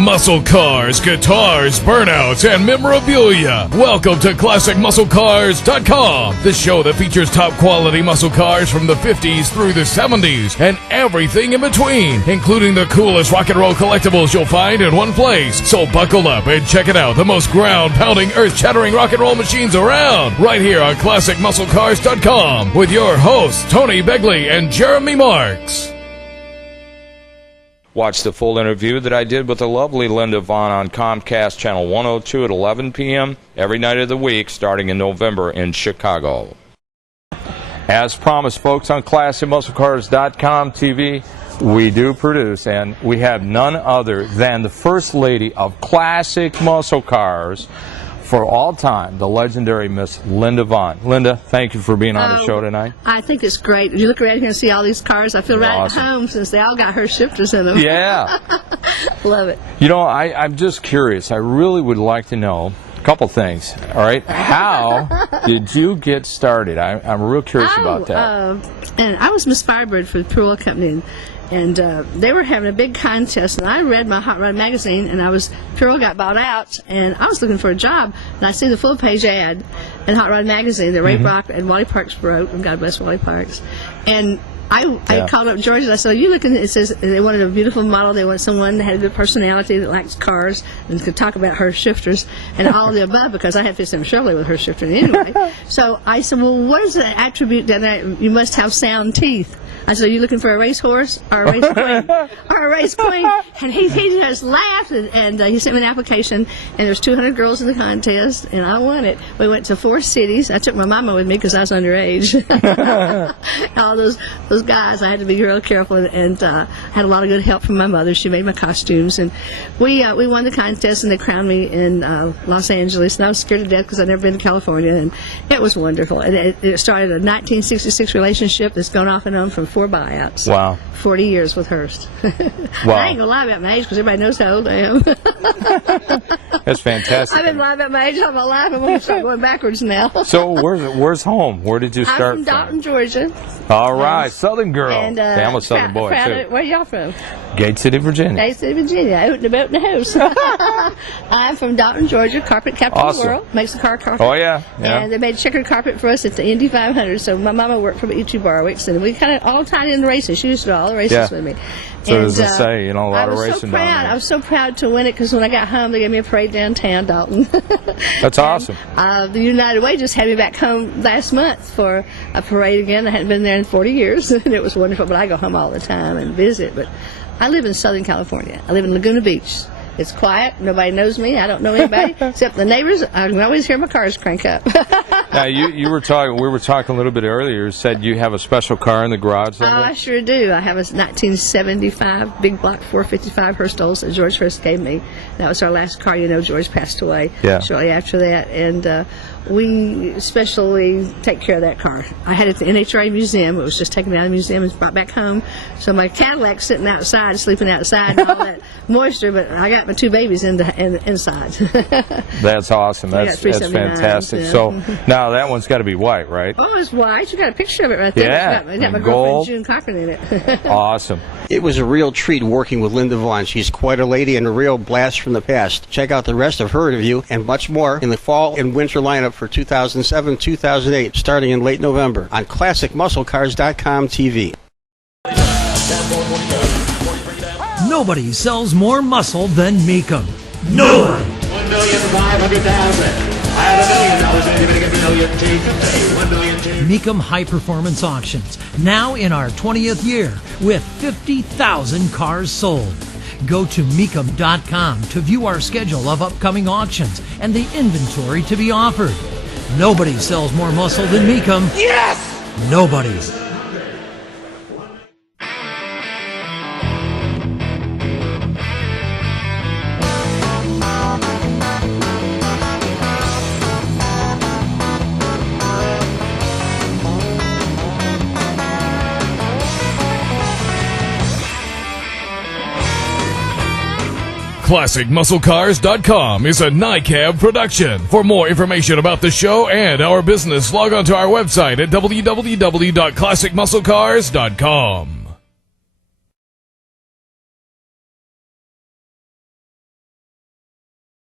Muscle cars, guitars, burnouts, and memorabilia. Welcome to ClassicMuscleCars.com, the show that features top quality muscle cars from the 50s through the 70s and everything in between, including the coolest rock and roll collectibles you'll find in one place. So buckle up and check it out, the most ground-pounding, earth-shattering rock and roll machines around, right here on ClassicMuscleCars.com with your hosts, Tony Begley and Jeremy Marks. Watch the full interview that I did with the lovely Linda Vaughn on Comcast Channel 102 at 11 p.m. every night of the week starting in November in Chicago. As promised, folks, on ClassicMuscleCars.com TV, we do produce, and we have none other than the First Lady of Classic Muscle Cars for all time, the legendary Miss Linda Vaughn. Linda, thank you for being on the show tonight. I think it's great. You look around here and see all these cars. I feel right awesome. at home since they all got Hurst shifters in them. Yeah. Love it. You know, I'm just curious. I really would like to know a couple things. All right. How did you get started? I'm real curious about that. And I was Miss Firebird for the Pure Oil Company. And they were having a big contest, and I read my Hot Rod magazine, and Pure Oil got bought out, and I was looking for a job, and I see the full-page ad in Hot Rod magazine that Ray Brock and Wally Parks wrote, and God bless Wally Parks. And I called up George, and I said, "Are you looking?" It says they wanted a beautiful model. They want someone that had a good personality, that likes cars, and could talk about her shifters and all of the above, because I had 57 Chevrolet with her shifter anyway. So I said, "Well, what is the attribute that you must have sound teeth?" I said, "Are you looking for a racehorse or a race queen?" Or a race queen. And he just laughed, and he sent me an application, and there's 200 girls in the contest, and I won it. We went to 4 cities. I took my mama with me because I was underage. All those guys, I had to be real careful, and had a lot of good help from my mother. She made my costumes, and we won the contest, and they crowned me in Los Angeles, and I was scared to death because I'd never been to California, and it was wonderful. And it started a 1966 relationship that's gone off and on from 4 buyouts. Wow. 40 years with Hurst. Wow. I ain't gonna lie about my age because everybody knows how old I am. That's fantastic. I've been lying about my age all my life. I'm gonna start going backwards now. So where's home? Where did you start I'm from Dalton, Georgia. All right, Southern girl. And, I'm a Southern boy too. Where y'all from? Gate City, Virginia. Gate City, Virginia. Out in the boat in the house. I'm from Dalton, Georgia. Carpet capital of the world. Makes the car carpet. Oh yeah. And they made checkered carpet for us at the Indy 500. So my mama worked for E.T. Barwick's, and we kind of all tied in the racing. She used to do all the races with me. So as I say, a lot of racing down there. I was so proud to win it because when I got home, they gave me a parade downtown Dalton. That's awesome. The United Way just had me back home last month for a parade again. I hadn't been there in 40 years, and it was wonderful. But I go home all the time and visit. But I live in Southern California. I live in Laguna Beach. It's quiet. Nobody knows me. I don't know anybody except the neighbors. I can always hear my cars crank up. Now we were talking a little bit earlier. You said you have a special car in the garage somewhere? Oh, I sure do. I have a 1975 big block 455 Hurst Olds that George Hurst gave me. That was our last car. George passed away shortly after that, and we especially take care of that car. I had it at the NHRA Museum. It was just taken out of the museum and brought back home. So my Cadillac's sitting outside, sleeping outside, and all that moisture, but I got my 2 babies inside. That's awesome. That's fantastic. Yeah. So now that one's got to be white, right? Oh, it's white. You got a picture of it right there. Yeah. It's got my girlfriend June Cochran in it. Awesome. It was a real treat working with Linda Vaughn. She's quite a lady and a real blast from the past. Check out the rest of her interview and much more in the fall and winter lineup for 2007-2008, starting in late November on ClassicMuscleCars.com TV. Nobody sells more muscle than Mecum. Nobody. 1,500,000. I had $1 million. $1 million. Mecum High Performance Auctions, now in our 20th year with 50,000 cars sold. Go to Mecum.com to view our schedule of upcoming auctions and the inventory to be offered. Nobody sells more muscle than Mecum. Yes! Nobody. ClassicMuscleCars.com is a NICAB production. For more information about the show and our business, log on to our website at www.ClassicMuscleCars.com.